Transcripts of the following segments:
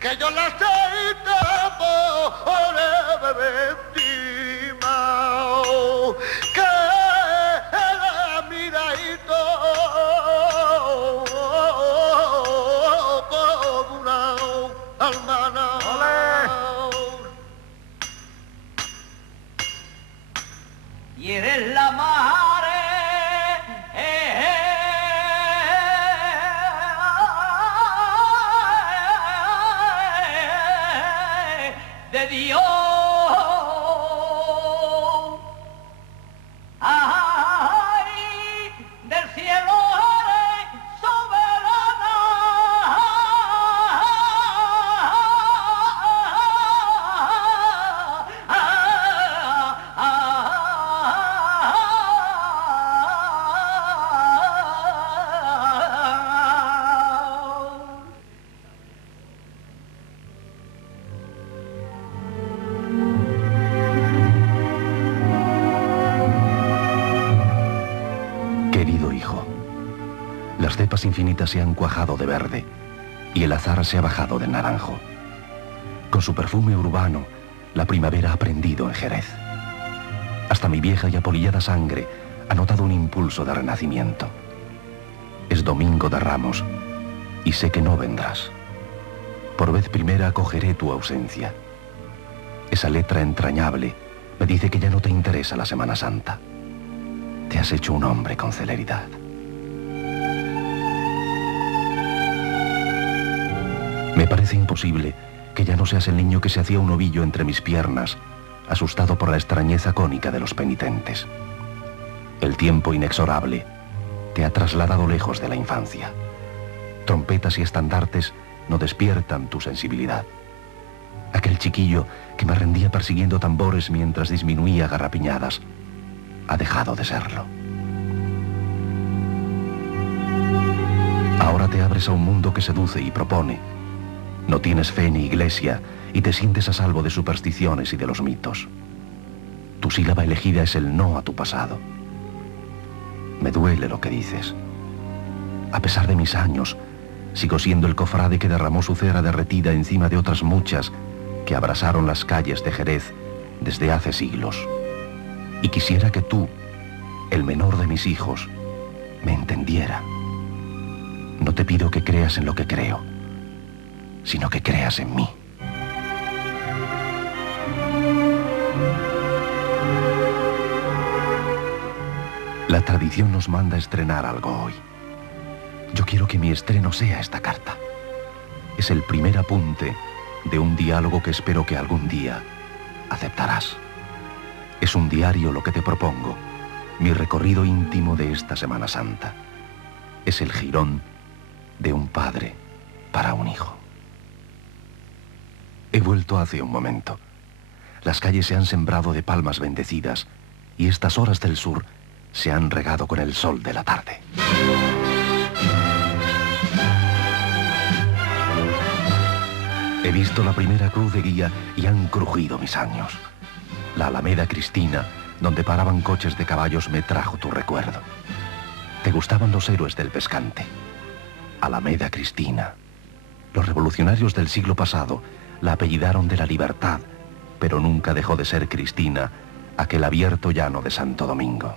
que yo la aceite por el estimado, que la miradito como una almana. Y eres la madre de Dios. Ay, del cielo eres soberana. Querido hijo, las cepas infinitas se han cuajado de verde y el azar se ha bajado de naranjo. Con su perfume urbano, la primavera ha prendido en Jerez. Hasta mi vieja y apolillada sangre ha notado un impulso de renacimiento. Es domingo de Ramos y sé que no vendrás. Por vez primera acogeré tu ausencia. Esa letra entrañable me dice que ya no te interesa la Semana Santa. Te has hecho un hombre con celeridad. Me parece imposible que ya no seas el niño que se hacía un ovillo entre mis piernas, asustado por la extrañeza cónica de los penitentes. El tiempo inexorable te ha trasladado lejos de la infancia. Trompetas y estandartes no despiertan tu sensibilidad. Aquel chiquillo que me rendía persiguiendo tambores mientras disminuía garrapiñadas ha dejado de serlo. Ahora te abres a un mundo que seduce y propone. No tienes fe ni iglesia y te sientes a salvo de supersticiones y de los mitos. Tu sílaba elegida es el no a tu pasado. Me duele lo que dices. A pesar de mis años, sigo siendo el cofrade que derramó su cera derretida encima de otras muchas que abrasaron las calles de Jerez desde hace siglos. Y quisiera que tú, el menor de mis hijos, me entendiera. No te pido que creas en lo que creo, sino que creas en mí. La tradición nos manda estrenar algo hoy. Yo quiero que mi estreno sea esta carta. Es el primer apunte de un diálogo que espero que algún día aceptarás. Es un diario lo que te propongo, mi recorrido íntimo de esta Semana Santa. Es el jirón de un padre para un hijo. He vuelto hace un momento. Las calles se han sembrado de palmas bendecidas y estas horas del sur se han regado con el sol de la tarde. He visto la primera cruz de guía y han crujido mis años. La Alameda Cristina, donde paraban coches de caballos, me trajo tu recuerdo. Te gustaban los héroes del pescante. Alameda Cristina. Los revolucionarios del siglo pasado la apellidaron de la libertad, pero nunca dejó de ser Cristina, aquel abierto llano de Santo Domingo.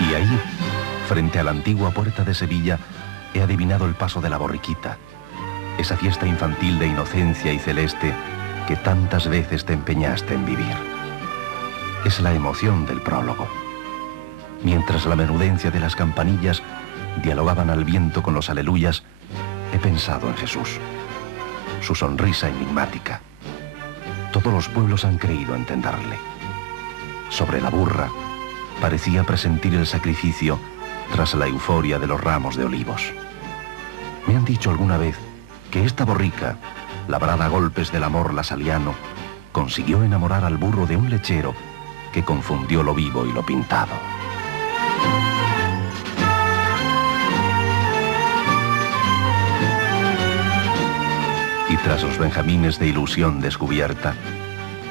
Y ahí, frente a la antigua puerta de Sevilla, he adivinado el paso de la borriquita, esa fiesta infantil de inocencia y celeste que tantas veces te empeñaste en vivir. Es la emoción del prólogo. Mientras la menudencia de las campanillas dialogaban al viento con los aleluyas, he pensado en Jesús, su sonrisa enigmática. Todos los pueblos han creído entenderle. Sobre la burra parecía presentir el sacrificio tras la euforia de los ramos de olivos. Me han dicho alguna vez que esta borrica, labrada a golpes del amor lasaliano, consiguió enamorar al burro de un lechero que confundió lo vivo y lo pintado. Y tras los benjamines de ilusión descubierta,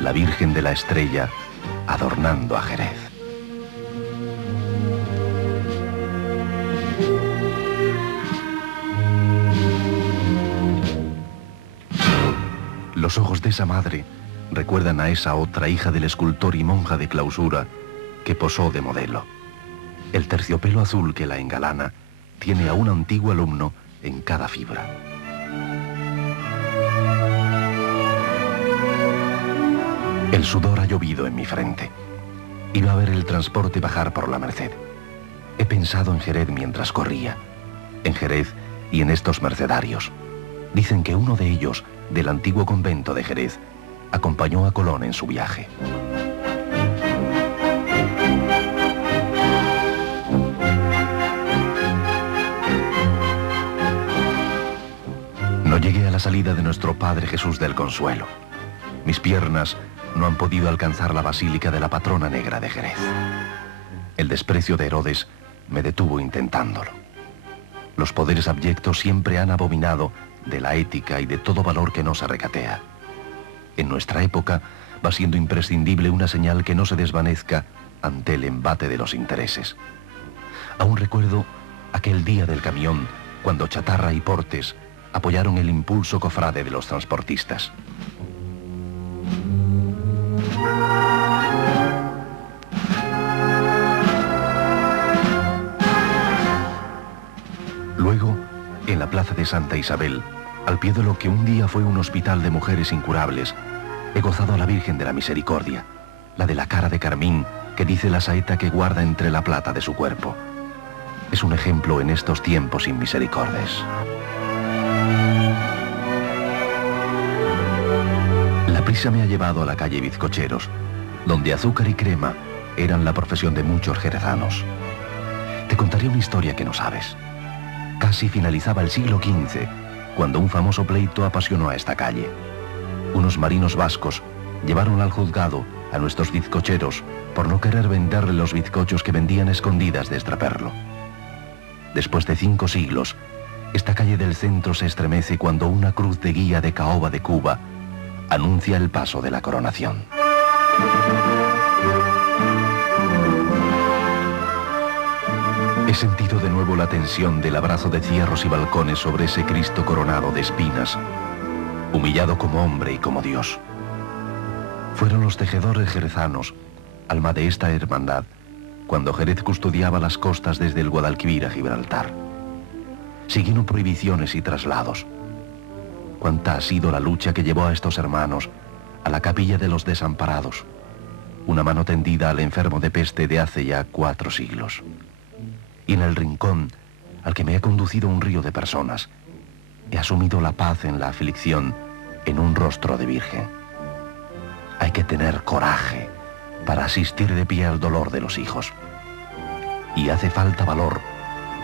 la Virgen de la Estrella adornando a Jerez. Los ojos de esa madre recuerdan a esa otra hija del escultor y monja de clausura que posó de modelo. El terciopelo azul que la engalana tiene a un antiguo alumno en cada fibra. El sudor ha llovido en mi frente. Iba a ver el transporte bajar por la Merced. He pensado en Jerez mientras corría. En Jerez y en estos mercedarios. Dicen que uno de ellos, del antiguo convento de Jerez, acompañó a Colón en su viaje. No llegué a la salida de nuestro Padre Jesús del Consuelo. Mis piernas no han podido alcanzar la basílica de la patrona negra de Jerez. El desprecio de Herodes me detuvo intentándolo. Los poderes abyectos siempre han abominado de la ética y de todo valor que no se recatea. En nuestra época va siendo imprescindible una señal que no se desvanezca ante el embate de los intereses. Aún recuerdo aquel día del camión cuando Chatarra y Portes apoyaron el impulso cofrade de los transportistas. Luego, en la plaza de Santa Isabel, al pie de lo que un día fue un hospital de mujeres incurables, he gozado a la Virgen de la Misericordia, la de la cara de carmín que dice la saeta que guarda entre la plata de su cuerpo. Es un ejemplo en estos tiempos sin misericordes. La prisa me ha llevado a la calle Bizcocheros, donde azúcar y crema eran la profesión de muchos jerezanos. Te contaré una historia que no sabes. Casi finalizaba el siglo XV, cuando un famoso pleito apasionó a esta calle. Unos marinos vascos llevaron al juzgado a nuestros bizcocheros por no querer venderle los bizcochos que vendían escondidas de Estraperlo. Después de 5 siglos, esta calle del centro se estremece cuando una cruz de guía de caoba de Cuba anuncia el paso de la coronación. He sentido de nuevo la tensión del abrazo de cierros y balcones sobre ese Cristo coronado de espinas, humillado como hombre y como Dios. Fueron los tejedores jerezanos, alma de esta hermandad, cuando Jerez custodiaba las costas desde el Guadalquivir a Gibraltar. Siguieron prohibiciones y traslados. Cuánta ha sido la lucha que llevó a estos hermanos a la capilla de los desamparados, una mano tendida al enfermo de peste de hace ya 4 siglos. Y en el rincón al que me ha conducido un río de personas, he asumido la paz en la aflicción en un rostro de virgen. Hay que tener coraje para asistir de pie al dolor de los hijos. Y hace falta valor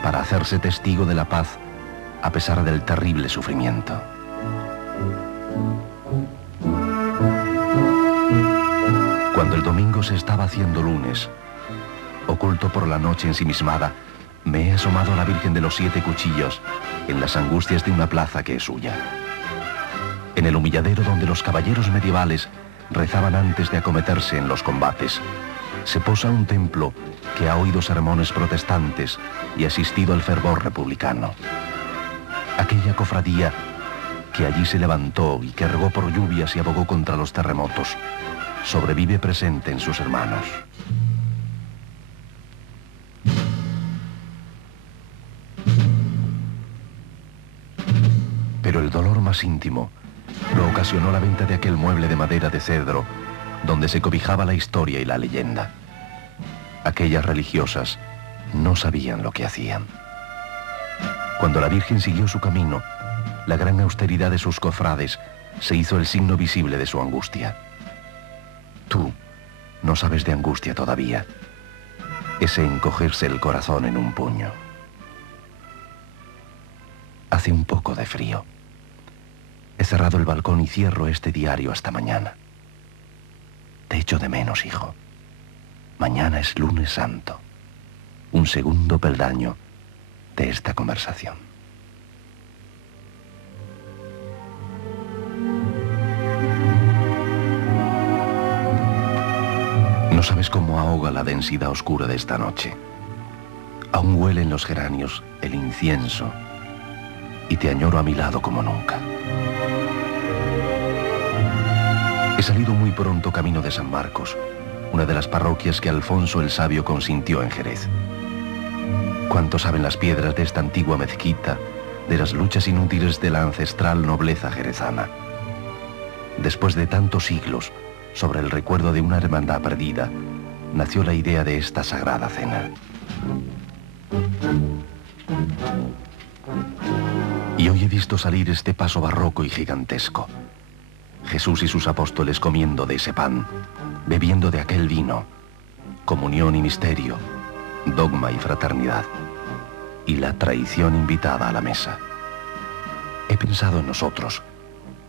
para hacerse testigo de la paz a pesar del terrible sufrimiento. Cuando el domingo se estaba haciendo lunes, oculto por la noche ensimismada, me he asomado a la Virgen de los 7 Cuchillos en las angustias de una plaza que es suya. En el humilladero donde los caballeros medievales rezaban antes de acometerse en los combates, se posa un templo que ha oído sermones protestantes y asistido al fervor republicano. Aquella cofradía que allí se levantó y que regó por lluvias y abogó contra los terremotos, sobrevive presente en sus hermanos. Pero el dolor más íntimo lo ocasionó la venta de aquel mueble de madera de cedro donde se cobijaba la historia y la leyenda. Aquellas religiosas no sabían lo que hacían. Cuando la Virgen siguió su camino, la gran austeridad de sus cofrades se hizo el signo visible de su angustia. Tú no sabes de angustia todavía, ese encogerse el corazón en un puño. Hace un poco de frío. He cerrado el balcón y cierro este diario hasta mañana. Te echo de menos, hijo. Mañana es lunes santo. Un segundo peldaño de esta conversación. No sabes cómo ahoga la densidad oscura de esta noche. Aún huelen los geranios, el incienso, y te añoro a mi lado como nunca. He salido muy pronto camino de San Marcos, una de las parroquias que Alfonso el Sabio consintió en Jerez. ¿Cuánto saben las piedras de esta antigua mezquita de las luchas inútiles de la ancestral nobleza jerezana? Después de tantos siglos, sobre el recuerdo de una hermandad perdida, nació la idea de esta sagrada cena. Y hoy he visto salir este paso barroco y gigantesco. Jesús y sus apóstoles comiendo de ese pan, bebiendo de aquel vino, comunión y misterio, dogma y fraternidad, y la traición invitada a la mesa. He pensado en nosotros,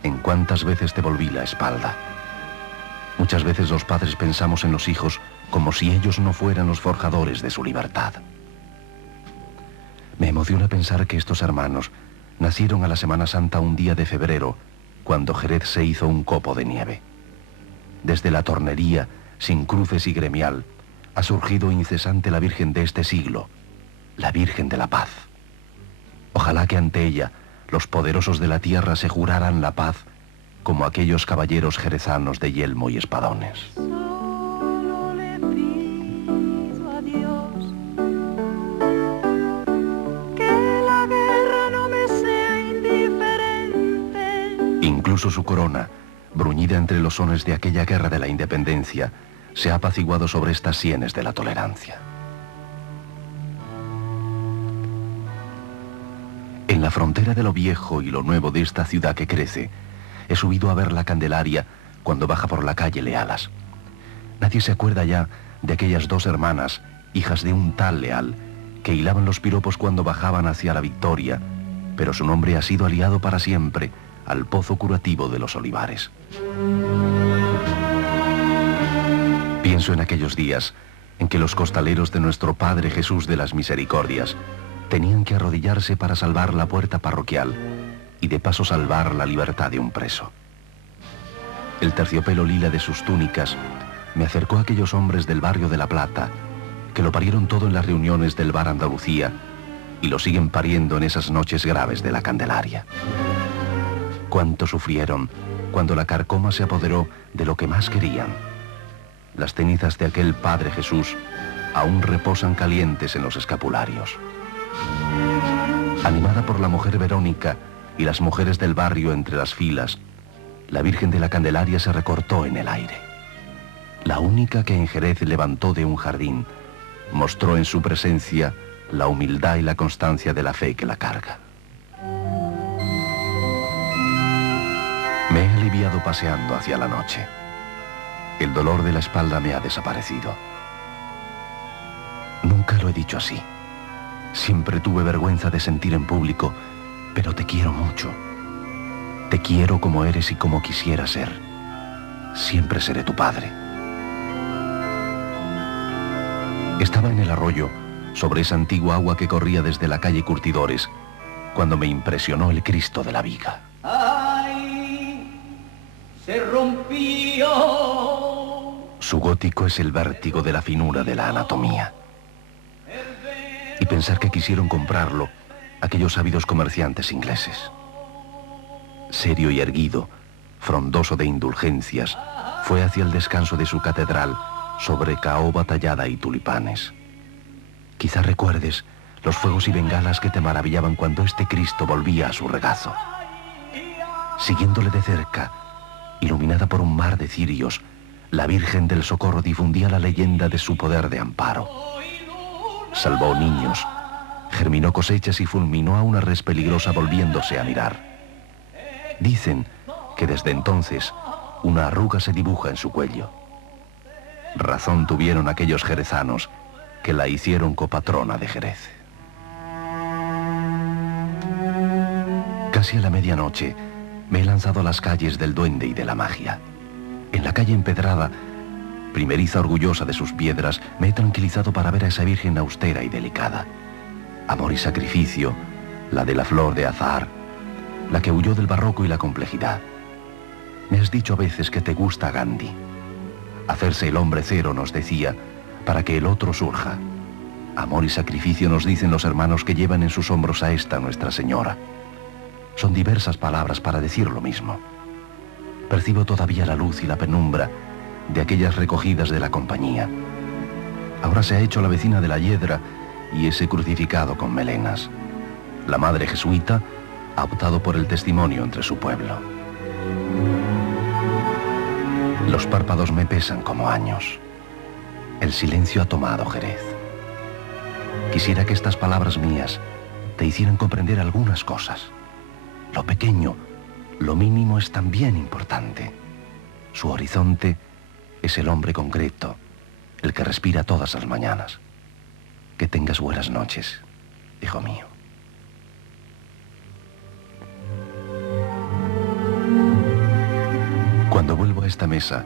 en cuántas veces te volví la espalda. Muchas veces los padres pensamos en los hijos como si ellos no fueran los forjadores de su libertad. Me emociona pensar que estos hermanos nacieron a la Semana Santa un día de febrero, cuando Jerez se hizo un copo de nieve. Desde la tornería, sin cruces y gremial, ha surgido incesante la Virgen de este siglo, la Virgen de la Paz. Ojalá que ante ella los poderosos de la tierra se juraran la paz, como aquellos caballeros jerezanos de yelmo y espadones. Solo le pido a Dios que la guerra no me sea indiferente. Incluso su corona, bruñida entre los sones de aquella guerra de la independencia, se ha apaciguado sobre estas sienes de la tolerancia. En la frontera de lo viejo y lo nuevo de esta ciudad que crece, he subido a ver la Candelaria cuando baja por la calle Lealas. Nadie se acuerda ya de aquellas dos hermanas, hijas de un tal Leal, que hilaban los piropos cuando bajaban hacia la Victoria, pero su nombre ha sido aliado para siempre al pozo curativo de los olivares. Pienso en aquellos días en que los costaleros de nuestro Padre Jesús de las Misericordias tenían que arrodillarse para salvar la puerta parroquial y de paso salvar la libertad de un preso. El terciopelo lila de sus túnicas me acercó a aquellos hombres del barrio de La Plata, que lo parieron todo en las reuniones del Bar Andalucía y lo siguen pariendo en esas noches graves de la Candelaria. Cuánto sufrieron cuando la carcoma se apoderó de lo que más querían. Las cenizas de aquel Padre Jesús aún reposan calientes en los escapularios. Animada por la mujer Verónica y las mujeres del barrio entre las filas, la Virgen de la Candelaria se recortó en el aire. La única que en Jerez levantó de un jardín, mostró en su presencia la humildad y la constancia de la fe que la carga. Me he aliviado paseando hacia la noche. El dolor de la espalda me ha desaparecido. Nunca lo he dicho así. Siempre tuve vergüenza de sentir en público, pero te quiero mucho. Te quiero como eres y como quisiera ser. Siempre seré tu padre. Estaba en el arroyo, sobre esa antigua agua que corría desde la calle Curtidores, cuando me impresionó el Cristo de la Viga. ¡Ay! Se rompió. Su gótico es el vértigo de la finura de la anatomía. Y pensar que quisieron comprarlo aquellos ávidos comerciantes ingleses. Serio y erguido, frondoso de indulgencias, fue hacia el descanso de su catedral sobre caoba tallada y tulipanes. Quizá recuerdes los fuegos y bengalas que te maravillaban cuando este Cristo volvía a su regazo. Siguiéndole de cerca, iluminada por un mar de cirios, la Virgen del Socorro difundía la leyenda de su poder de amparo. Salvó niños, germinó cosechas y fulminó a una res peligrosa volviéndose a mirar. Dicen que desde entonces una arruga se dibuja en su cuello. Razón tuvieron aquellos jerezanos que la hicieron copatrona de Jerez. Casi a la medianoche me he lanzado a las calles del duende y de la magia. En la calle empedrada, primeriza orgullosa de sus piedras, me he tranquilizado para ver a esa Virgen austera y delicada. Amor y sacrificio, la de la flor de azahar, la que huyó del barroco y la complejidad. Me has dicho a veces que te gusta Gandhi. Hacerse el hombre cero, nos decía, para que el otro surja. Amor y sacrificio, nos dicen los hermanos que llevan en sus hombros a esta Nuestra Señora. Son diversas palabras para decir lo mismo. percibo todavía la luz y la penumbra de aquellas recogidas de la compañía. Ahora se ha hecho la vecina de la Hiedra y ese crucificado con melenas. La madre jesuita ha optado por el testimonio entre su pueblo. Los párpados me pesan como años. El silencio ha tomado Jerez. Quisiera que estas palabras mías te hicieran comprender algunas cosas. Lo pequeño, lo mínimo es también importante. Su horizonte es el hombre concreto, el que respira todas las mañanas. Que tengas buenas noches, hijo mío. Cuando vuelvo a esta mesa,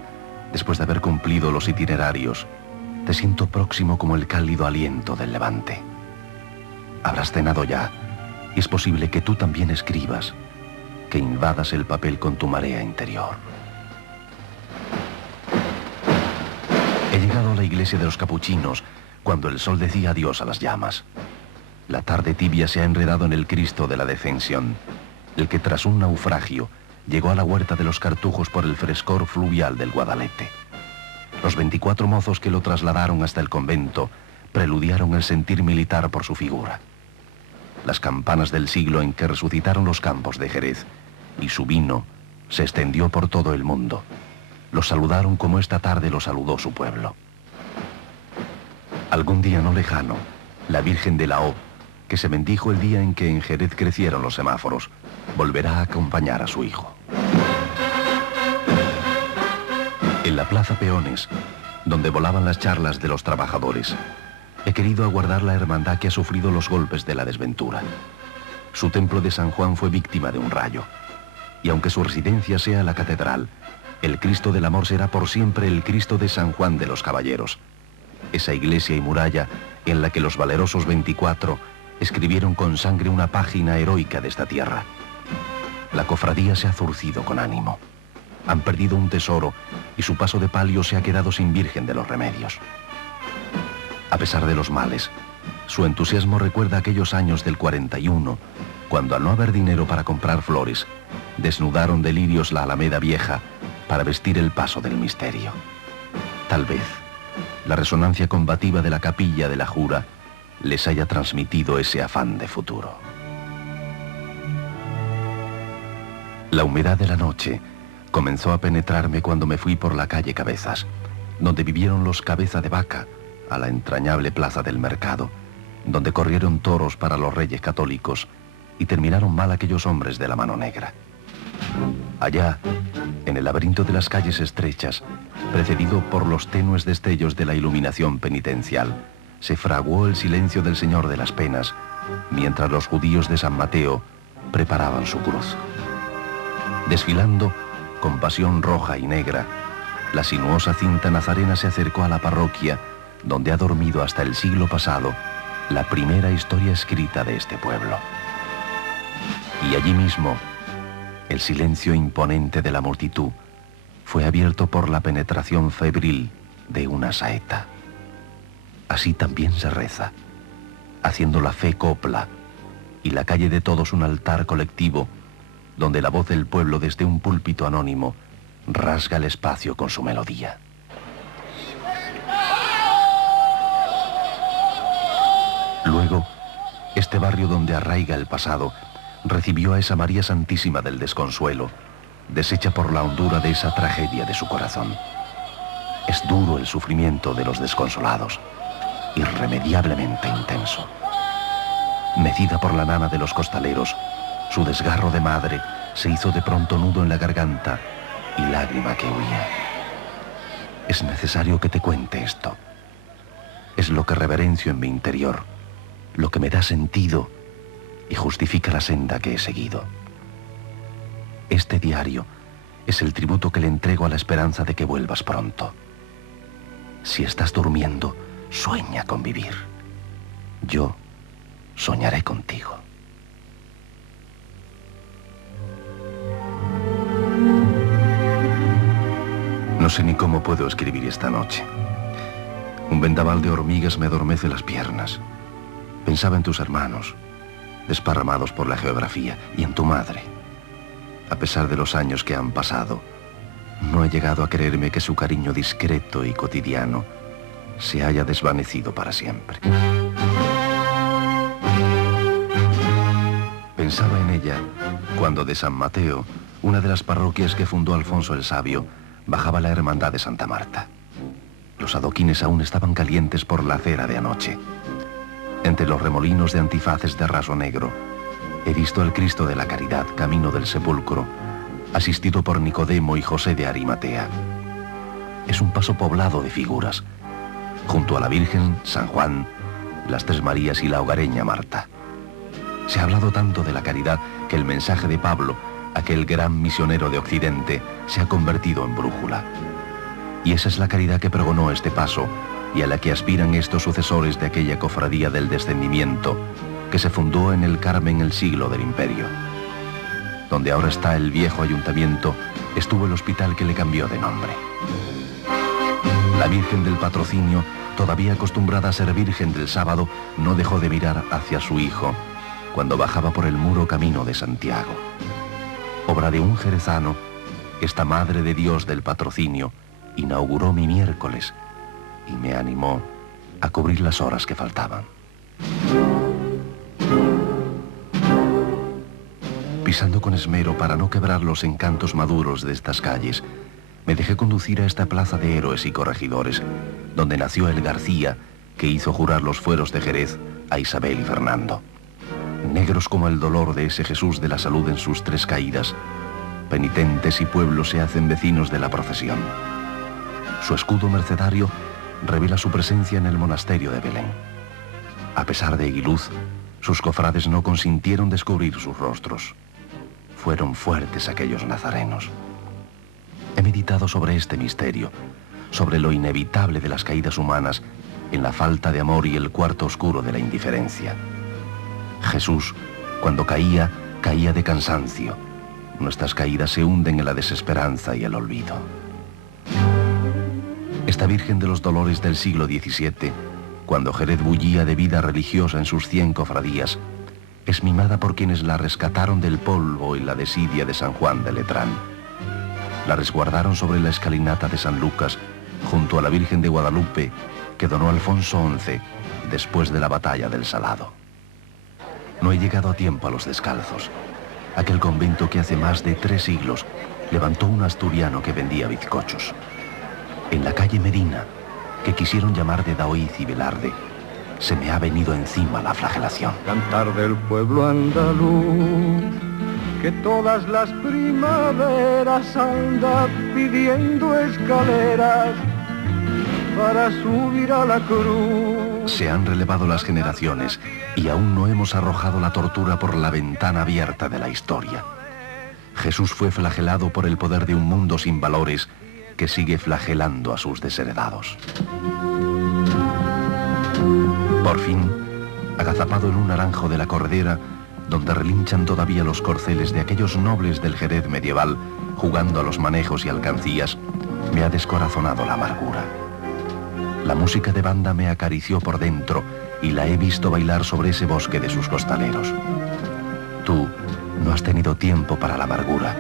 después de haber cumplido los itinerarios, te siento próximo como el cálido aliento del levante. Habrás cenado ya, y es posible que tú también escribas, que invadas el papel con tu marea interior. He llegado a la iglesia de los capuchinos cuando el sol decía adiós a las llamas. La tarde tibia se ha enredado en el Cristo de la Descensión, el que tras un naufragio llegó a la huerta de los Cartujos por el frescor fluvial del Guadalete. Los 24 mozos que lo trasladaron hasta el convento preludiaron el sentir militar por su figura. Las campanas del siglo en que resucitaron los campos de Jerez y su vino se extendió por todo el mundo. Los saludaron como esta tarde lo saludó su pueblo. Algún día no lejano, la Virgen de la O, que se bendijo el día en que en Jerez crecieron los semáforos, volverá a acompañar a su hijo. En la Plaza Peones, donde volaban las charlas de los trabajadores, he querido aguardar la hermandad que ha sufrido los golpes de la desventura. Su templo de San Juan fue víctima de un rayo, y aunque su residencia sea la catedral, el Cristo del Amor será por siempre el Cristo de San Juan de los Caballeros, esa iglesia y muralla en la que los valerosos 24 escribieron con sangre una página heroica de esta tierra. La cofradía se ha zurcido con ánimo. Han perdido un tesoro y su paso de palio se ha quedado sin Virgen de los Remedios. A pesar de los males, su entusiasmo recuerda aquellos años del 41, cuando al no haber dinero para comprar flores, desnudaron de lirios la Alameda Vieja para vestir el paso del misterio. Tal vez la resonancia combativa de la capilla de la Jura les haya transmitido ese afán de futuro. La humedad de la noche comenzó a penetrarme cuando me fui por la calle Cabezas, donde vivieron los Cabeza de Vaca, a la entrañable plaza del mercado, donde corrieron toros para los reyes católicos y terminaron mal aquellos hombres de la mano negra. Allá, en el laberinto de las calles estrechas, precedido por los tenues destellos de la iluminación penitencial, se fraguó el silencio del Señor de las Penas, mientras los judíos de San Mateo preparaban su cruz. Desfilando, con pasión roja y negra, la sinuosa cinta nazarena se acercó a la parroquia, donde ha dormido hasta el siglo pasado la primera historia escrita de este pueblo. Y allí mismo, el silencio imponente de la multitud fue abierto por la penetración febril de una saeta. Así también se reza, haciendo la fe copla y la calle de todos un altar colectivo, donde la voz del pueblo desde un púlpito anónimo rasga el espacio con su melodía. Luego, este barrio donde arraiga el pasado recibió a esa María Santísima del Desconsuelo, deshecha por la hondura de esa tragedia de su corazón. Es duro el sufrimiento de los desconsolados, irremediablemente intenso. Mecida por la nana de los costaleros, su desgarro de madre se hizo de pronto nudo en la garganta y lágrima que huía. Es necesario que te cuente esto. Es lo que reverencio en mi interior, lo que me da sentido y justifica la senda que he seguido. Este diario es el tributo que le entrego a la esperanza de que vuelvas pronto. Si estás durmiendo, sueña con vivir. Yo soñaré contigo. No sé ni cómo puedo escribir esta noche. Un vendaval de hormigas me adormece las piernas. Pensaba en tus hermanos, desparramados por la geografía, y en tu madre. A pesar de los años que han pasado, no he llegado a creerme que su cariño discreto y cotidiano se haya desvanecido para siempre. Pensaba en ella cuando de San Mateo, una de las parroquias que fundó Alfonso el Sabio, bajaba la hermandad de Santa Marta. Los adoquines aún estaban calientes por la cera de anoche. Entre los remolinos de antifaces de raso negro, he visto al Cristo de la Caridad camino del sepulcro, asistido por Nicodemo y José de Arimatea. Es un paso poblado de figuras. Junto a la Virgen, San Juan, las Tres Marías y la hogareña Marta. Se ha hablado tanto de la caridad que el mensaje de Pablo, aquel gran misionero de Occidente, se ha convertido en brújula. Y esa es la caridad que pregonó este paso y a la que aspiran estos sucesores de aquella cofradía del descendimiento que se fundó en el Carmen el siglo del Imperio. Donde ahora está el viejo ayuntamiento, estuvo el hospital que le cambió de nombre. La Virgen del Patrocinio, todavía acostumbrada a ser Virgen del Sábado, no dejó de mirar hacia su hijo cuando bajaba por el muro camino de Santiago. Obra de un jerezano, esta Madre de Dios del Patrocinio inauguró mi miércoles y me animó a cubrir las horas que faltaban. Pisando con esmero para no quebrar los encantos maduros de estas calles, me dejé conducir a esta plaza de héroes y corregidores, donde nació el García que hizo jurar los fueros de Jerez a Isabel y Fernando. Negros como el dolor de ese Jesús de la Salud en sus tres caídas, penitentes y pueblos se hacen vecinos de la procesión. Su escudo mercedario revela su presencia en el monasterio de Belén. A pesar de Aguiluz, sus cofrades no consintieron descubrir sus rostros. Fueron fuertes aquellos nazarenos. He meditado sobre este misterio, sobre lo inevitable de las caídas humanas en la falta de amor y el cuarto oscuro de la indiferencia. Jesús, cuando caía, caía de cansancio. Nuestras caídas se hunden en la desesperanza y el olvido. Esta Virgen de los Dolores del siglo XVII, cuando Jerez bullía de vida religiosa en sus 100 cofradías, es mimada por quienes la rescataron del polvo y la desidia de San Juan de Letrán. La resguardaron sobre la escalinata de San Lucas, junto a la Virgen de Guadalupe, que donó Alfonso XI después de la batalla del Salado. No he llegado a tiempo a los Descalzos, aquel convento que hace más de 3 siglos levantó un asturiano que vendía bizcochos. En la calle Medina, que quisieron llamar de Daoiz y Velarde, se me ha venido encima la flagelación. Cantar del pueblo andaluz, que todas las primaveras anda pidiendo escaleras para subir a la cruz. Se han relevado las generaciones y aún no hemos arrojado la tortura por la ventana abierta de la historia. Jesús fue flagelado por el poder de un mundo sin valores que sigue flagelando a sus desheredados. Por fin, agazapado en un naranjo de la Cordera, donde relinchan todavía los corceles de aquellos nobles del Jerez medieval, jugando a los manejos y alcancías, me ha descorazonado la amargura. La música de banda me acarició por dentro y la he visto bailar sobre ese bosque de sus costaleros. Tú no has tenido tiempo para la amargura,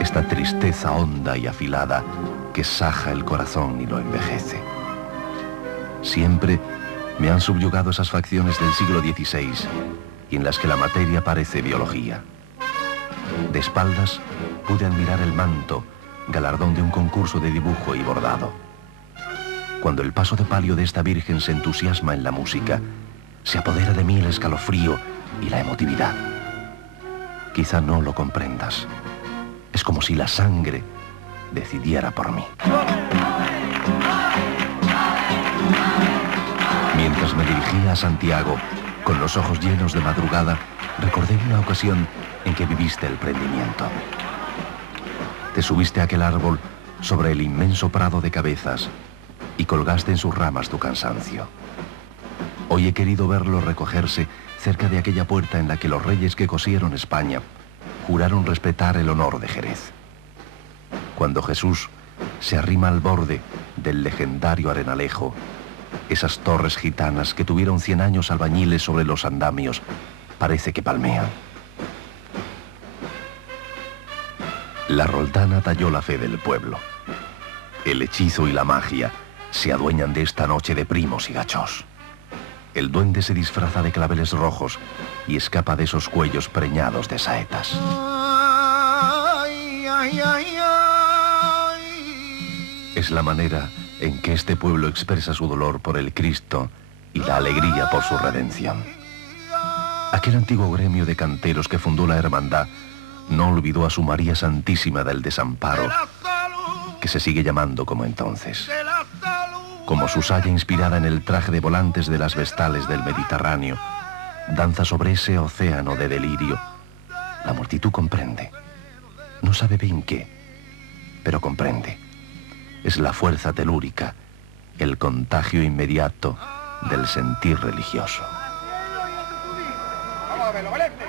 esta tristeza honda y afilada que saja el corazón y lo envejece. Siempre me han subyugado esas facciones del siglo XVI y en las que la materia parece biología. De espaldas pude admirar el manto, galardón de un concurso de dibujo y bordado. Cuando el paso de palio de esta Virgen se entusiasma en la música, se apodera de mí el escalofrío y la emotividad. Quizá no lo comprendas. Es como si la sangre decidiera por mí. Mientras me dirigía a Santiago, con los ojos llenos de madrugada, recordé una ocasión en que viviste el prendimiento. Te subiste a aquel árbol sobre el inmenso prado de cabezas y colgaste en sus ramas tu cansancio. Hoy he querido verlo recogerse cerca de aquella puerta en la que los reyes que cosieron España juraron respetar el honor de Jerez. Cuando Jesús se arrima al borde del legendario Arenalejo, esas torres gitanas que tuvieron 100 años albañiles sobre los andamios, parece que palmean. La Roldana talló la fe del pueblo. El hechizo y la magia se adueñan de esta noche de primos y gachós. El duende se disfraza de claveles rojos y escapa de esos cuellos preñados de saetas. Ay, ay, ay, ay. Es la manera en que este pueblo expresa su dolor por el Cristo y la alegría por su redención. Aquel antiguo gremio de canteros que fundó la hermandad no olvidó a su María Santísima del Desamparo, que se sigue llamando como entonces. Como su saya inspirada en el traje de volantes de las vestales del Mediterráneo, danza sobre ese océano de delirio. La multitud comprende. No sabe bien qué, pero comprende. Es la fuerza telúrica, el contagio inmediato del sentir religioso. Vamos a verlo, Valente.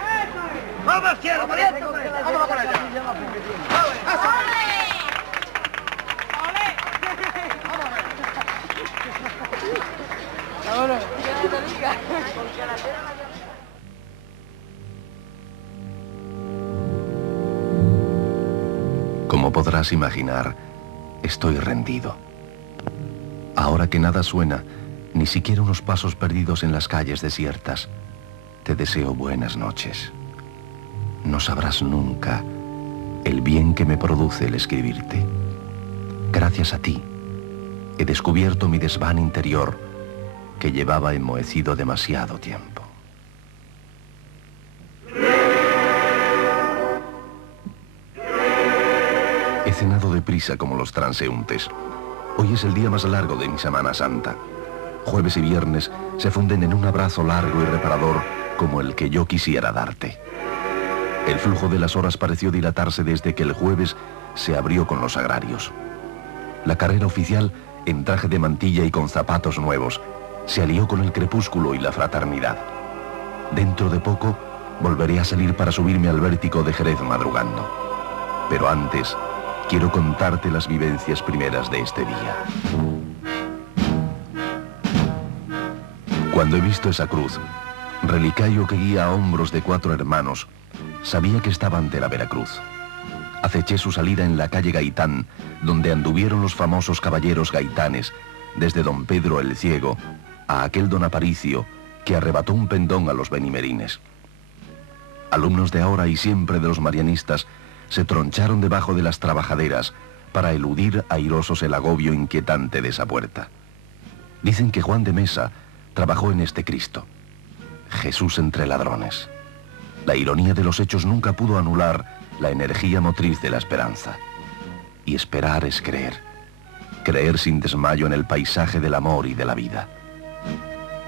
Vamos al cielo, Valente. Vamos con ella. Como podrás imaginar, estoy rendido. Ahora que nada suena, ni siquiera unos pasos perdidos en las calles desiertas, te deseo buenas noches. No sabrás nunca el bien que me produce el escribirte. Gracias a ti, he descubierto mi desván interior que llevaba enmohecido demasiado tiempo. He cenado deprisa como los transeúntes. Hoy es el día más largo de mi Semana Santa. Jueves y viernes se funden en un abrazo largo y reparador como el que yo quisiera darte. El flujo de las horas pareció dilatarse desde que el jueves se abrió con los agrarios. La carrera oficial, en traje de mantilla y con zapatos nuevos, se alió con el crepúsculo y la fraternidad. Dentro de poco volveré a salir para subirme al vértigo de Jerez madrugando. Pero antes, quiero contarte las vivencias primeras de este día. Cuando he visto esa cruz, relicario que guía a hombros de 4 hermanos, sabía que estaba ante la Veracruz. Aceché su salida en la calle Gaitán, donde anduvieron los famosos caballeros gaitanes, desde don Pedro el Ciego a aquel don Aparicio que arrebató un pendón a los benimerines. Alumnos de ahora y siempre de los marianistas se troncharon debajo de las trabajaderas para eludir airosos el agobio inquietante de esa puerta. Dicen que Juan de Mesa trabajó en este Cristo, Jesús entre ladrones. La ironía de los hechos nunca pudo anular la energía motriz de la esperanza. Y esperar es creer. Creer sin desmayo en el paisaje del amor y de la vida.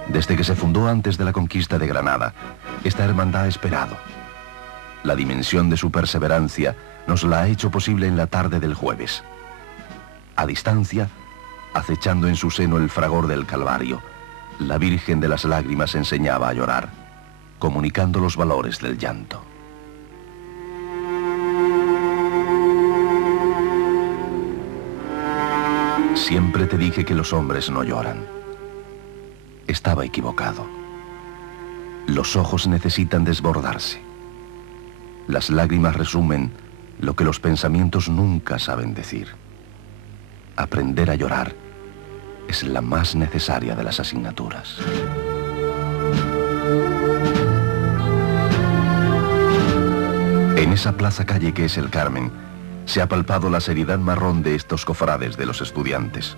Desde que se fundó antes de la conquista de Granada, esta hermandad ha esperado. La dimensión de su perseverancia nos la ha hecho posible en la tarde del jueves. A distancia, acechando en su seno el fragor del Calvario, la Virgen de las Lágrimas enseñaba a llorar, comunicando los valores del llanto. Siempre te dije que los hombres no lloran. Estaba equivocado. Los ojos necesitan desbordarse. Las lágrimas resumen lo que los pensamientos nunca saben decir. Aprender a llorar es la más necesaria de las asignaturas. En esa plaza calle que es el Carmen, se ha palpado la seriedad marrón de estos cofrades de los estudiantes.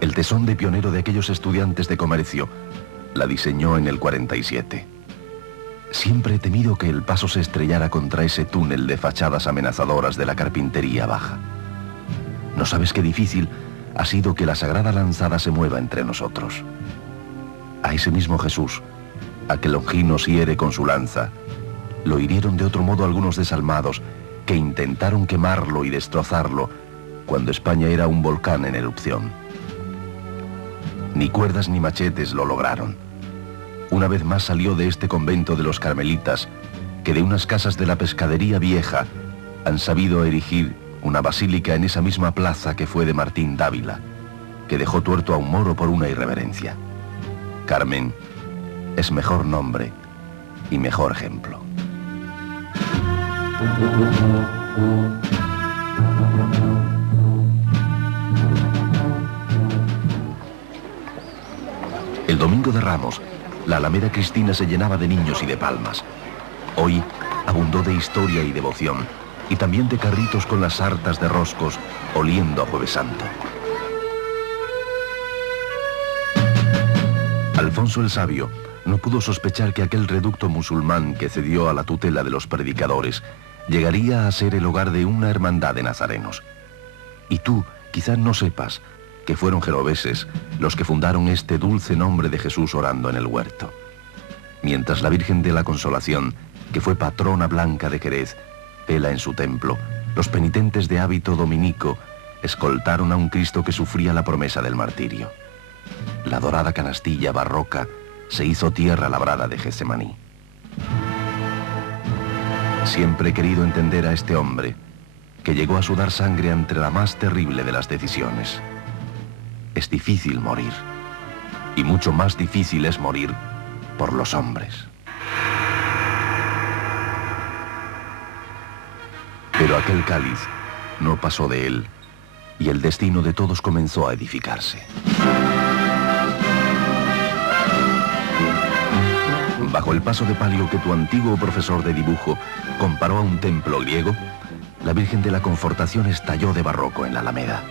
El tesón de pionero de aquellos estudiantes de comercio la diseñó en el 47. Siempre he temido que el paso se estrellara contra ese túnel de fachadas amenazadoras de la carpintería baja. No sabes qué difícil ha sido que la sagrada lanzada se mueva entre nosotros. A ese mismo Jesús, a que Longinos hiere con su lanza, lo hirieron de otro modo algunos desalmados que intentaron quemarlo y destrozarlo cuando España era un volcán en erupción. Ni cuerdas ni machetes lo lograron. Una vez más salió de este convento de los carmelitas que de unas casas de la pescadería vieja han sabido erigir una basílica en esa misma plaza que fue de Martín Dávila, que dejó tuerto a un moro por una irreverencia. Carmen es mejor nombre y mejor ejemplo. El domingo de Ramos, la Alameda Cristina se llenaba de niños y de palmas. Hoy abundó de historia y devoción, y también de carritos con las sartas de roscos, oliendo a Jueves Santo. Alfonso el Sabio no pudo sospechar que aquel reducto musulmán que cedió a la tutela de los predicadores llegaría a ser el hogar de una hermandad de nazarenos. Y tú quizás no sepas que fueron genoveses los que fundaron este dulce nombre de Jesús orando en el huerto. Mientras la Virgen de la Consolación, que fue patrona blanca de Jerez, vela en su templo, los penitentes de hábito dominico escoltaron a un Cristo que sufría la promesa del martirio. La dorada canastilla barroca se hizo tierra labrada de Getsemaní. Siempre he querido entender a este hombre que llegó a sudar sangre ante la más terrible de las decisiones. Es difícil morir, y mucho más difícil es morir por los hombres. Pero aquel cáliz no pasó de él, y el destino de todos comenzó a edificarse. Bajo el paso de palio que tu antiguo profesor de dibujo comparó a un templo griego, la Virgen de la Confortación estalló de barroco en la Alameda.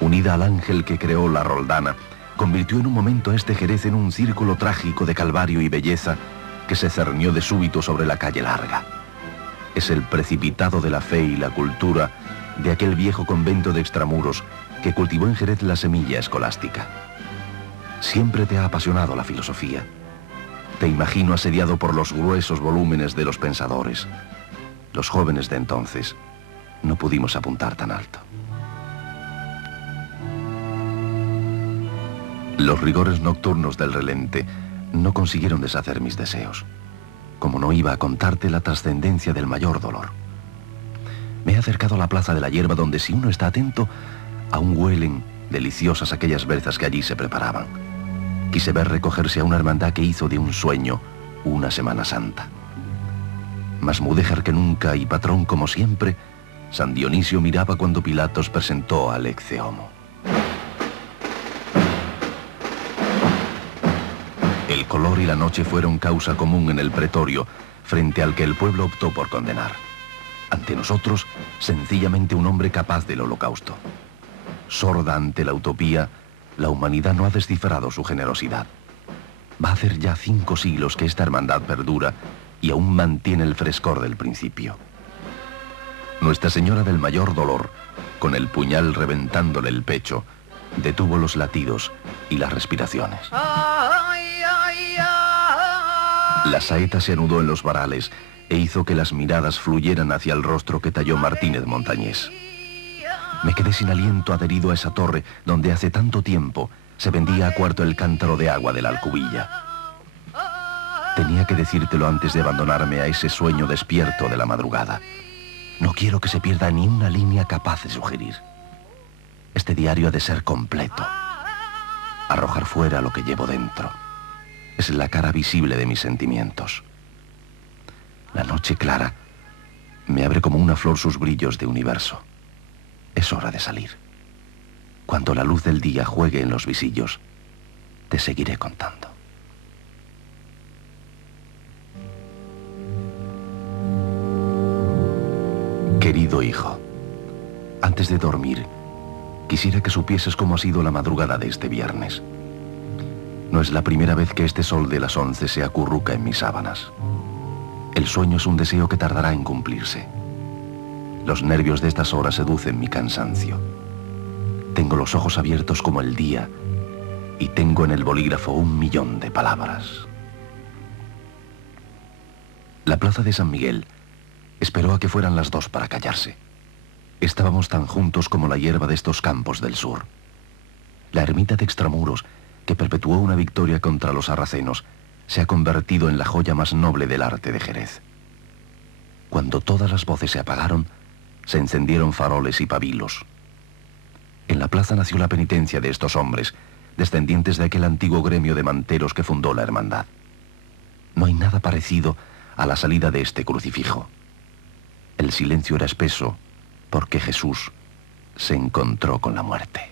Unida al ángel que creó la Roldana, convirtió en un momento a este Jerez en un círculo trágico de calvario y belleza que se cernió de súbito sobre la calle larga. Es el precipitado de la fe y la cultura de aquel viejo convento de Extramuros que cultivó en Jerez la semilla escolástica. Siempre te ha apasionado la filosofía. Te imagino asediado por los gruesos volúmenes de los pensadores. Los jóvenes de entonces no pudimos apuntar tan alto. Los rigores nocturnos del relente no consiguieron deshacer mis deseos, como no iba a contarte la trascendencia del mayor dolor. Me he acercado a la plaza de la hierba donde, si uno está atento, aún huelen deliciosas aquellas berzas que allí se preparaban. Quise ver recogerse a una hermandad que hizo de un sueño una Semana Santa. Más mudéjar que nunca y patrón como siempre, San Dionisio miraba cuando Pilatos presentó al Ecce Homo. El color y la noche fueron causa común en el pretorio, frente al que el pueblo optó por condenar. Ante nosotros, sencillamente un hombre capaz del holocausto. Sorda ante la utopía, la humanidad no ha descifrado su generosidad. Va a hacer ya 5 siglos que esta hermandad perdura y aún mantiene el frescor del principio. Nuestra Señora del Mayor Dolor, con el puñal reventándole el pecho, detuvo los latidos y las respiraciones. La saeta se anudó en los varales e hizo que las miradas fluyeran hacia el rostro que talló Martínez Montañés. Me quedé sin aliento adherido a esa torre donde hace tanto tiempo se vendía a cuarto el cántaro de agua de la Alcubilla. Tenía que decírtelo antes de abandonarme a ese sueño despierto de la madrugada. No quiero que se pierda ni una línea capaz de sugerir. Este diario ha de ser completo. Arrojar fuera lo que llevo dentro. Es la cara visible de mis sentimientos. La noche clara me abre como una flor sus brillos de universo. Es hora de salir. Cuando la luz del día juegue en los visillos, te seguiré contando. Querido hijo, antes de dormir, quisiera que supieses cómo ha sido la madrugada de este viernes. No es la primera vez que este sol de las 11 se acurruca en mis sábanas. El sueño es un deseo que tardará en cumplirse. Los nervios de estas horas seducen mi cansancio. Tengo los ojos abiertos como el día y tengo en el bolígrafo 1.000.000 de palabras. La plaza de San Miguel esperó a que fueran las 2 para callarse. Estábamos tan juntos como la hierba de estos campos del sur. La ermita de Extramuros, que perpetuó una victoria contra los sarracenos, se ha convertido en la joya más noble del arte de Jerez. Cuando todas las voces se apagaron, se encendieron faroles y pabilos. En la plaza nació la penitencia de estos hombres, descendientes de aquel antiguo gremio de manteros que fundó la hermandad. No hay nada parecido a la salida de este crucifijo. El silencio era espeso porque Jesús se encontró con la muerte.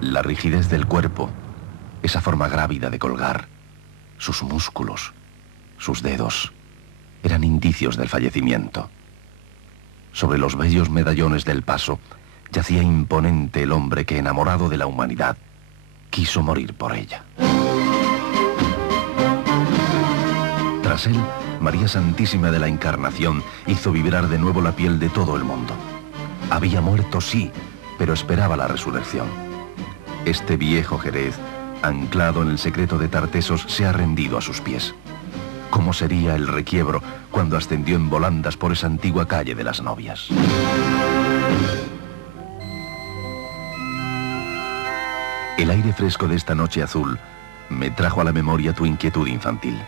La rigidez del cuerpo, esa forma grávida de colgar, sus músculos, sus dedos, eran indicios del fallecimiento. Sobre los bellos medallones del paso yacía imponente el hombre que, enamorado de la humanidad, quiso morir por ella. Tras él, María Santísima de la Encarnación hizo vibrar de nuevo la piel de todo el mundo. Había muerto, sí, pero esperaba la resurrección. Este viejo Jerez, anclado en el secreto de Tartesos, se ha rendido a sus pies. ¿Cómo sería el requiebro cuando ascendió en volandas por esa antigua calle de las novias? El aire fresco de esta noche azul me trajo a la memoria tu inquietud infantil.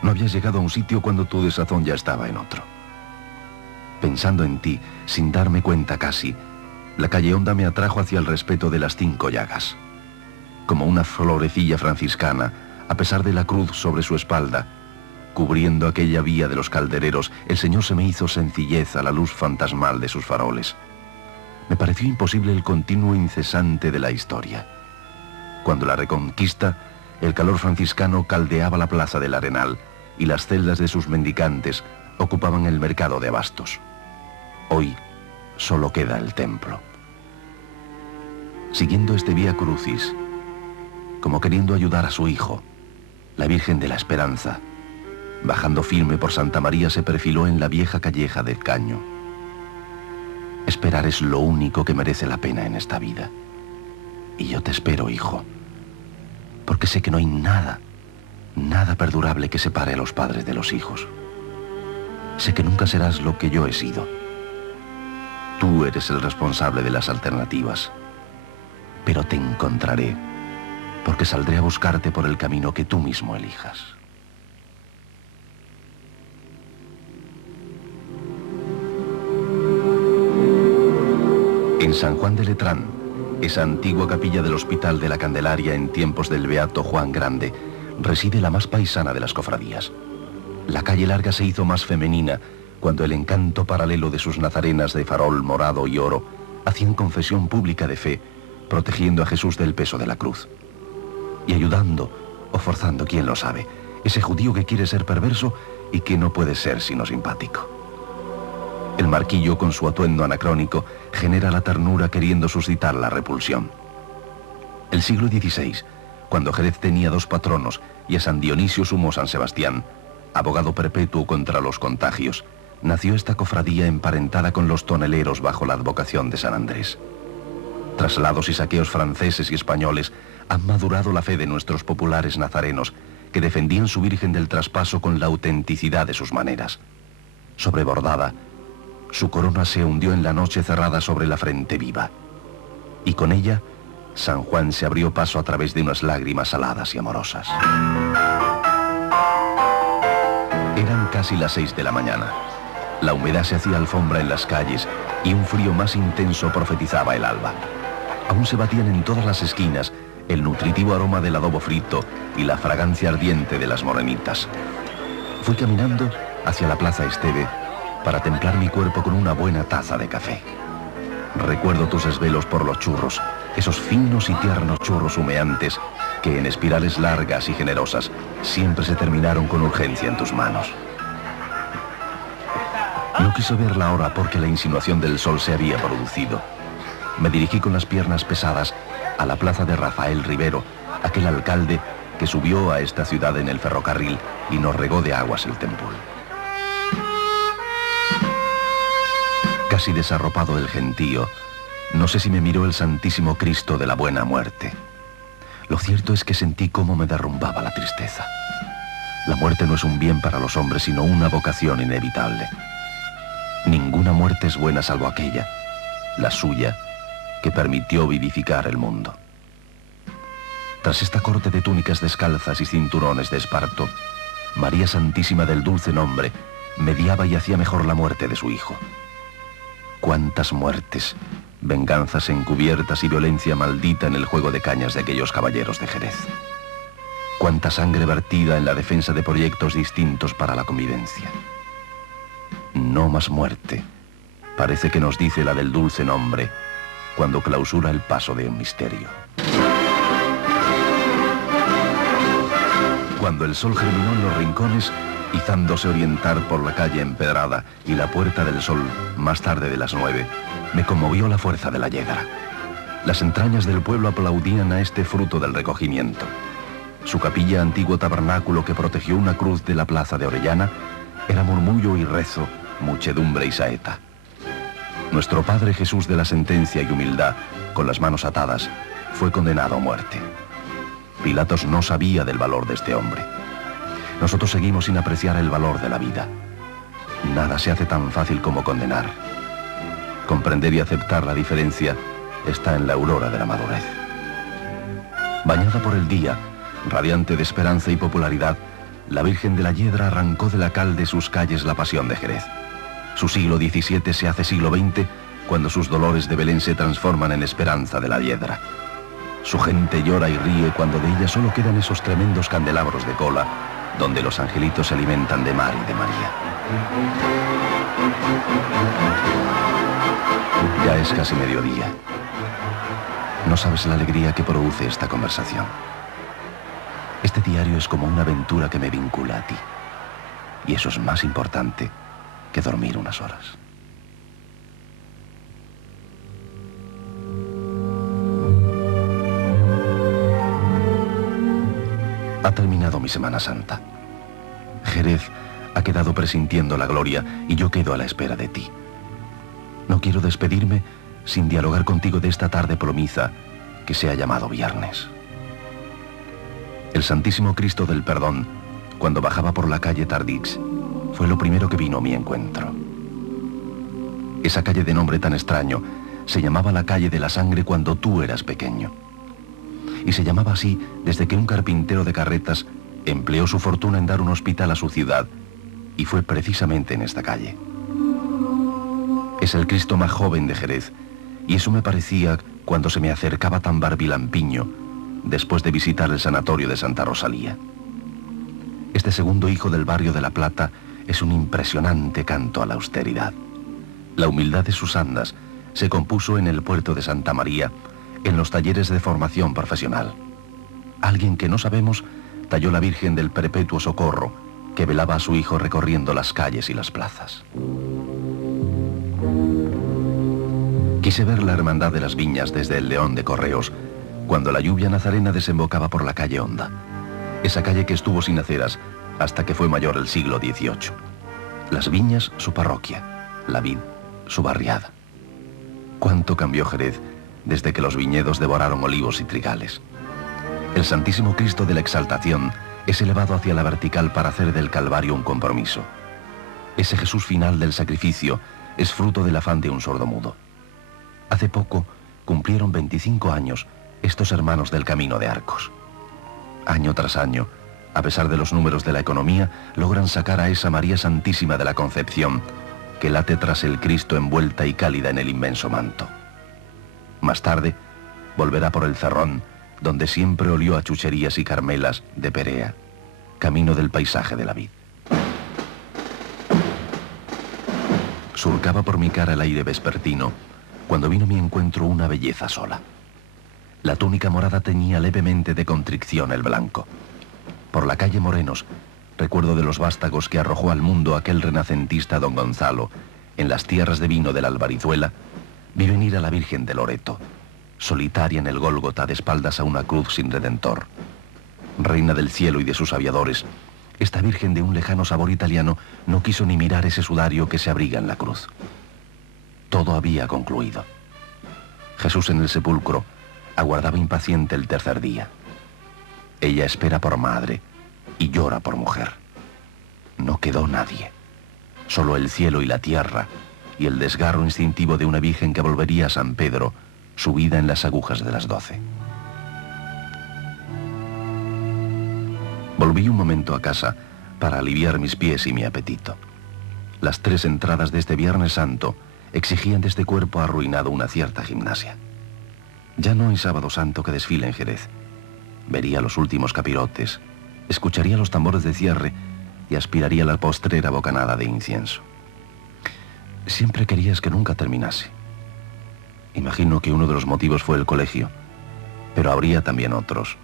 No habías llegado a un sitio cuando tu desazón ya estaba en otro. Pensando en ti, sin darme cuenta casi, la calle honda me atrajo hacia el respeto de las 5 llagas. Como una florecilla franciscana, a pesar de la cruz sobre su espalda, cubriendo aquella vía de los caldereros, el Señor se me hizo sencillez a la luz fantasmal de sus faroles. Me pareció imposible el continuo incesante de la historia. Cuando la Reconquista, el calor franciscano caldeaba la plaza del Arenal y las celdas de sus mendicantes ocupaban el mercado de abastos. Hoy solo queda el templo. Siguiendo este Vía Crucis, como queriendo ayudar a su hijo, la Virgen de la Esperanza, bajando firme por Santa María, se perfiló en la vieja calleja del Caño. Esperar es lo único que merece la pena en esta vida. Y yo te espero, hijo, porque sé que no hay nada perdurable que separe a los padres de los hijos. Sé que nunca serás lo que yo he sido. Tú eres el responsable de las alternativas, pero te encontraré, porque saldré a buscarte por el camino que tú mismo elijas. En San Juan de Letrán, esa antigua capilla del Hospital de la Candelaria en tiempos del beato Juan Grande, reside la más paisana de las cofradías. La calle larga se hizo más femenina cuando el encanto paralelo de sus nazarenas de farol morado y oro hacían confesión pública de fe, protegiendo a Jesús del peso de la cruz. Y ayudando, o forzando, quién lo sabe, ese judío que quiere ser perverso y que no puede ser sino simpático. El marquillo, con su atuendo anacrónico, genera la ternura queriendo suscitar la repulsión. El siglo XVI, cuando Jerez tenía 2 patronos y a San Dionisio sumó San Sebastián, abogado perpetuo contra los contagios, nació esta cofradía emparentada con los toneleros bajo la advocación de San Andrés. Traslados y saqueos franceses y españoles han madurado la fe de nuestros populares nazarenos, que defendían su Virgen del Traspaso con la autenticidad de sus maneras. Sobrebordada, su corona se hundió en la noche cerrada sobre la frente viva. Y con ella, San Juan se abrió paso a través de unas lágrimas saladas y amorosas. Eran casi las 6 de la mañana. La humedad se hacía alfombra en las calles y un frío más intenso profetizaba el alba. Aún se batían en todas las esquinas el nutritivo aroma del adobo frito y la fragancia ardiente de las morenitas. Fui caminando hacia la Plaza Esteve para templar mi cuerpo con una buena taza de café. Recuerdo tus desvelos por los churros, esos finos y tiernos churros humeantes que en espirales largas y generosas siempre se terminaron con urgencia en tus manos. No quise ver la hora porque la insinuación del sol se había producido. Me dirigí con las piernas pesadas a la plaza de Rafael Rivero, aquel alcalde que subió a esta ciudad en el ferrocarril y nos regó de aguas el Tempul. Casi desarropado el gentío, no sé si me miró el Santísimo Cristo de la Buena Muerte. Lo cierto es que sentí cómo me derrumbaba la tristeza. La muerte no es un bien para los hombres, sino una vocación inevitable. Ninguna muerte es buena salvo aquella, la suya, que permitió vivificar el mundo. Tras esta corte de túnicas descalzas y cinturones de esparto, María Santísima del Dulce Nombre mediaba y hacía mejor la muerte de su hijo. Cuántas muertes, venganzas encubiertas y violencia maldita en el juego de cañas de aquellos caballeros de Jerez. Cuánta sangre vertida en la defensa de proyectos distintos para la convivencia. No más muerte, parece que nos dice la del dulce nombre, cuando clausura el paso de un misterio. Cuando el sol germinó en los rincones, izándose orientar por la calle empedrada y la Puerta del Sol, más tarde de las 9, me conmovió la fuerza de la yedra. Las entrañas del pueblo aplaudían a este fruto del recogimiento. Su capilla, antiguo tabernáculo que protegió una cruz de la plaza de Orellana, era murmullo y rezo, muchedumbre y saeta. Nuestro Padre Jesús de la sentencia y humildad, con las manos atadas, fue condenado a muerte. Pilatos no sabía del valor de este hombre. Nosotros seguimos sin apreciar el valor de la vida. Nada se hace tan fácil como condenar. Comprender y aceptar la diferencia está en la aurora de la madurez. Bañada por el día, radiante de esperanza y popularidad, la Virgen de la Yedra arrancó de la cal de sus calles la Pasión de Jerez. Su siglo XVII se hace siglo XX cuando sus dolores de Belén se transforman en esperanza de la Yedra. Su gente llora y ríe cuando de ella solo quedan esos tremendos candelabros de cola donde los angelitos se alimentan de mar y de María. Ya es casi mediodía. No sabes la alegría que produce esta conversación. Este diario es como una aventura que me vincula a ti. Y eso es más importante que dormir unas horas. Ha terminado mi Semana Santa. Jerez ha quedado presintiendo la gloria y yo quedo a la espera de ti. No quiero despedirme sin dialogar contigo de esta tarde plomiza que se ha llamado viernes. El Santísimo Cristo del Perdón, cuando bajaba por la calle Tardix, fue lo primero que vino a mi encuentro. Esa calle de nombre tan extraño se llamaba la calle de la sangre cuando tú eras pequeño. Y se llamaba así desde que un carpintero de carretas empleó su fortuna en dar un hospital a su ciudad, y fue precisamente en esta calle. Es el Cristo más joven de Jerez, y eso me parecía cuando se me acercaba tan barbilampiño, después de visitar el sanatorio de Santa Rosalía. Este segundo hijo del barrio de La Plata es un impresionante canto a la austeridad. La humildad de sus andas se compuso en el puerto de Santa María, en los talleres de formación profesional. Alguien que no sabemos talló la Virgen del Perpetuo Socorro, que velaba a su hijo recorriendo las calles y las plazas. Quise ver la Hermandad de las Viñas desde el León de Correos, cuando la lluvia nazarena desembocaba por la calle Honda, esa calle que estuvo sin aceras hasta que fue mayor el siglo XVIII. Las Viñas, su parroquia; la vid, su barriada. Cuánto cambió Jerez desde que los viñedos devoraron olivos y trigales. El Santísimo Cristo de la Exaltación es elevado hacia la vertical para hacer del Calvario un compromiso. Ese Jesús final del sacrificio es fruto del afán de un sordomudo. Hace poco cumplieron 25 años estos hermanos del Camino de Arcos. Año tras año, a pesar de los números de la economía, logran sacar a esa María Santísima de la Concepción, que late tras el Cristo envuelta y cálida en el inmenso manto. Más tarde, volverá por el Cerrón, donde siempre olió a chucherías y carmelas de Perea, camino del paisaje de la vid. Surcaba por mi cara el aire vespertino, cuando vino a mi encuentro una belleza sola. La túnica morada teñía levemente de contrición el blanco. Por la calle Morenos, recuerdo de los vástagos que arrojó al mundo aquel renacentista don Gonzalo, en las tierras de vino de la Albarizuela, vi venir a la Virgen de Loreto, solitaria en el Gólgota de espaldas a una cruz sin redentor. Reina del cielo y de sus aviadores, esta Virgen de un lejano sabor italiano no quiso ni mirar ese sudario que se abriga en la cruz. Todo había concluido. Jesús en el sepulcro aguardaba impaciente el tercer día. Ella espera por madre y llora por mujer. No quedó nadie, solo el cielo y la tierra y el desgarro instintivo de una Virgen que volvería a San Pedro, subida en las agujas de las 12. Volví un momento a casa para aliviar mis pies y mi apetito. Las 3 entradas de este Viernes Santo exigían de este cuerpo arruinado una cierta gimnasia. Ya no hay Sábado Santo que desfile en Jerez. Vería los últimos capirotes, escucharía los tambores de cierre y aspiraría la postrera bocanada de incienso. Siempre querías que nunca terminase. Imagino que uno de los motivos fue el colegio, pero habría también otros,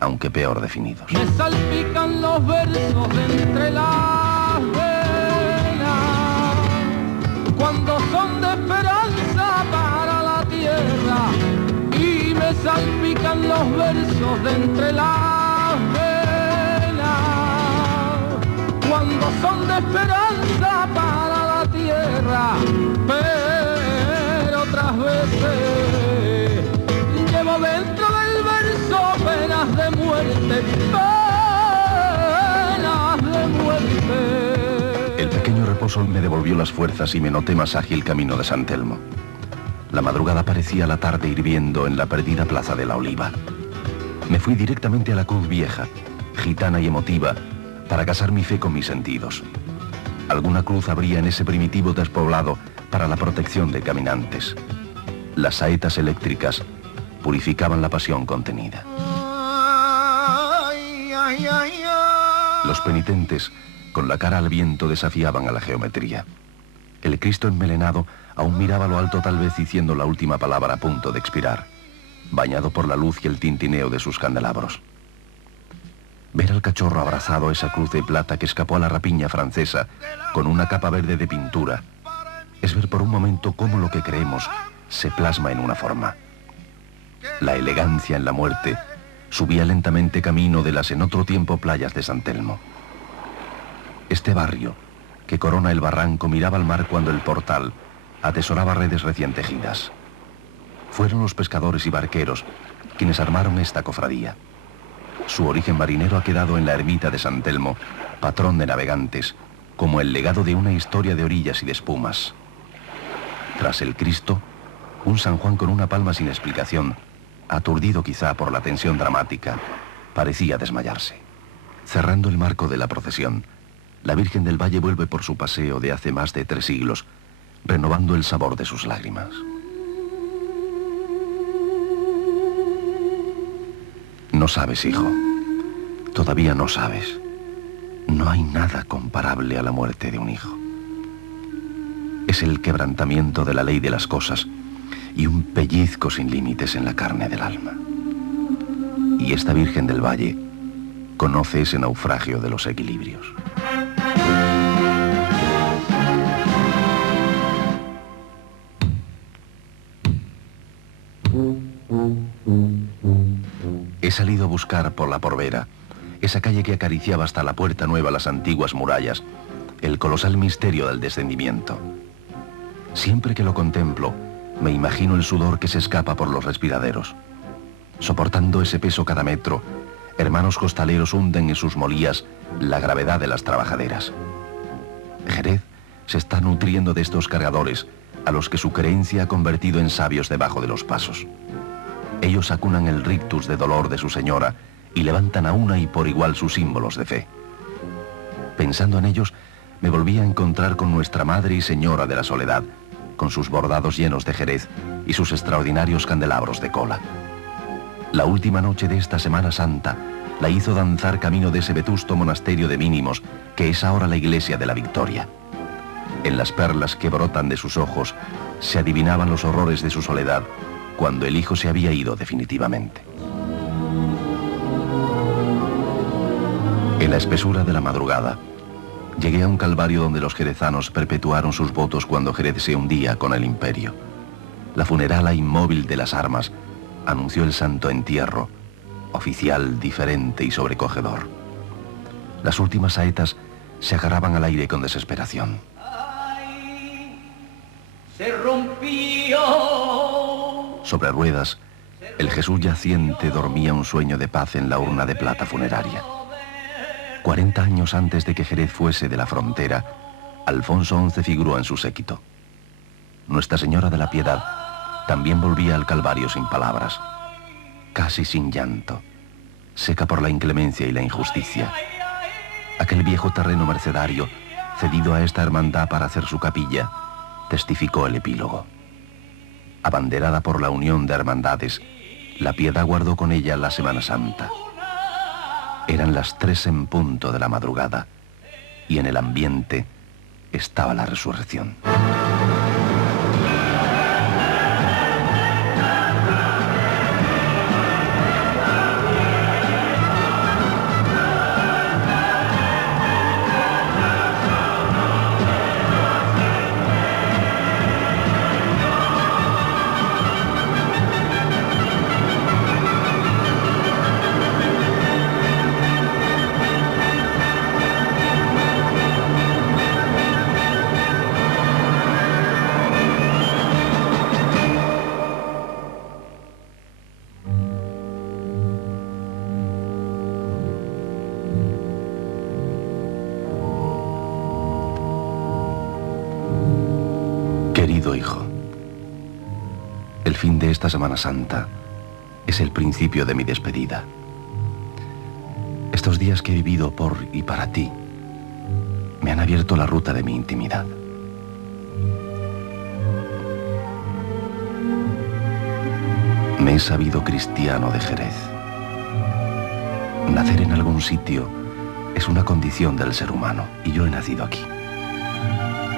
aunque peor definidos. Me salpican los versos de entre las venas, cuando son de esperanza para la tierra, y me salpican los versos de entre las venas, cuando son de esperanza para la tierra, pero otras veces llevo dentro del verso penas de muerte, penas de muerte. El pequeño reposo me devolvió las fuerzas y me noté más ágil camino de San Telmo. La madrugada parecía la tarde hirviendo en la perdida plaza de la Oliva. Me fui directamente a la cruz vieja, gitana y emotiva, para casar mi fe con mis sentidos. Alguna cruz habría en ese primitivo despoblado para la protección de caminantes. Las saetas eléctricas purificaban la pasión contenida. Los penitentes, con la cara al viento, desafiaban a la geometría. El Cristo enmelenado aún miraba a lo alto, tal vez diciendo la última palabra a punto de expirar, bañado por la luz y el tintineo de sus candelabros. Ver al cachorro abrazado a esa cruz de plata que escapó a la rapiña francesa con una capa verde de pintura es ver por un momento cómo lo que creemos se plasma en una forma. La elegancia en la muerte subía lentamente camino de las en otro tiempo playas de San Telmo. Este barrio, que corona el barranco, miraba al mar cuando el portal atesoraba redes recién tejidas. Fueron los pescadores y barqueros quienes armaron esta cofradía. Su origen marinero ha quedado en la ermita de San Telmo, patrón de navegantes, como el legado de una historia de orillas y de espumas. Tras el Cristo, un San Juan con una palma sin explicación, aturdido quizá por la tensión dramática, parecía desmayarse. Cerrando el marco de la procesión, la Virgen del Valle vuelve por su paseo de hace más de 3 siglos, renovando el sabor de sus lágrimas. No sabes, hijo. Todavía no sabes. No hay nada comparable a la muerte de un hijo. Es el quebrantamiento de la ley de las cosas y un pellizco sin límites en la carne del alma. Y esta Virgen del Valle conoce ese naufragio de los equilibrios. He salido a buscar por la Porvera, esa calle que acariciaba hasta la Puerta Nueva las antiguas murallas, el colosal misterio del descendimiento. Siempre que lo contemplo, me imagino el sudor que se escapa por los respiraderos. Soportando ese peso cada metro, hermanos costaleros hunden en sus molías la gravedad de las trabajaderas. Jerez se está nutriendo de estos cargadores, a los que su creencia ha convertido en sabios debajo de los pasos. Ellos acunan el rictus de dolor de su señora y levantan a una y por igual sus símbolos de fe. Pensando en ellos, me volví a encontrar con nuestra Madre y Señora de la Soledad, con sus bordados llenos de Jerez y sus extraordinarios candelabros de cola. La última noche de esta Semana Santa la hizo danzar camino de ese vetusto monasterio de mínimos que es ahora la iglesia de la Victoria. En las perlas que brotan de sus ojos se adivinaban los horrores de su soledad cuando el hijo se había ido definitivamente. En la espesura de la madrugada, llegué a un calvario donde los jerezanos perpetuaron sus votos cuando Jerez se hundía con el imperio. La funerala inmóvil de las armas anunció el santo entierro, oficial, diferente y sobrecogedor. Las últimas saetas se agarraban al aire con desesperación. Se rompió. Sobre ruedas, el Jesús yaciente dormía un sueño de paz en la urna de plata funeraria. 40 años antes de que Jerez fuese de la frontera, Alfonso XI figuró en su séquito. Nuestra Señora de la Piedad también volvía al Calvario sin palabras, casi sin llanto, seca por la inclemencia y la injusticia. Aquel viejo terreno mercedario, cedido a esta hermandad para hacer su capilla, testificó el epílogo. Abanderada por la unión de hermandades, la Piedad guardó con ella la Semana Santa. Eran las 3 en punto de la madrugada y en el ambiente estaba la resurrección. Querido hijo, el fin de esta Semana Santa es el principio de mi despedida. Estos días que he vivido por y para ti me han abierto la ruta de mi intimidad. Me he sabido cristiano de Jerez. Nacer en algún sitio es una condición del ser humano y yo he nacido aquí.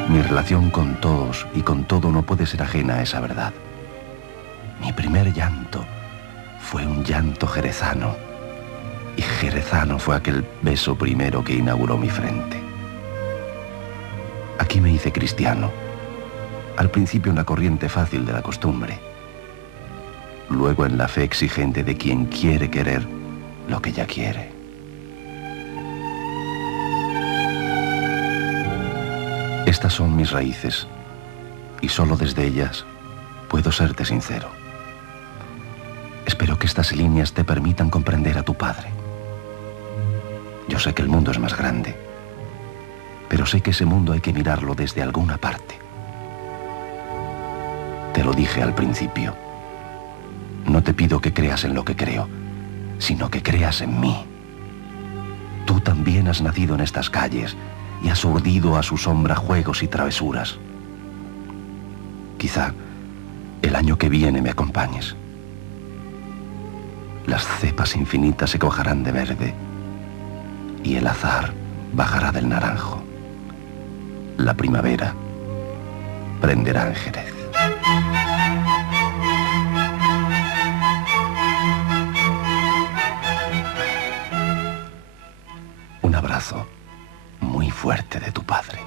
Mi relación con todos y con todo no puede ser ajena a esa verdad. Mi primer llanto fue un llanto jerezano, y jerezano fue aquel beso primero que inauguró mi frente. Aquí me hice cristiano, al principio en la corriente fácil de la costumbre, luego en la fe exigente de quien quiere querer lo que ya quiere. Estas son mis raíces, y solo desde ellas puedo serte sincero. Espero que estas líneas te permitan comprender a tu padre. Yo sé que el mundo es más grande, pero sé que ese mundo hay que mirarlo desde alguna parte. Te lo dije al principio. No te pido que creas en lo que creo, sino que creas en mí. Tú también has nacido en estas calles y has urdido a su sombra juegos y travesuras. Quizá el año que viene me acompañes. Las cepas infinitas se cojarán de verde y el azahar bajará del naranjo. La primavera prenderá en Jerez. Un abrazo muy fuerte de tu padre.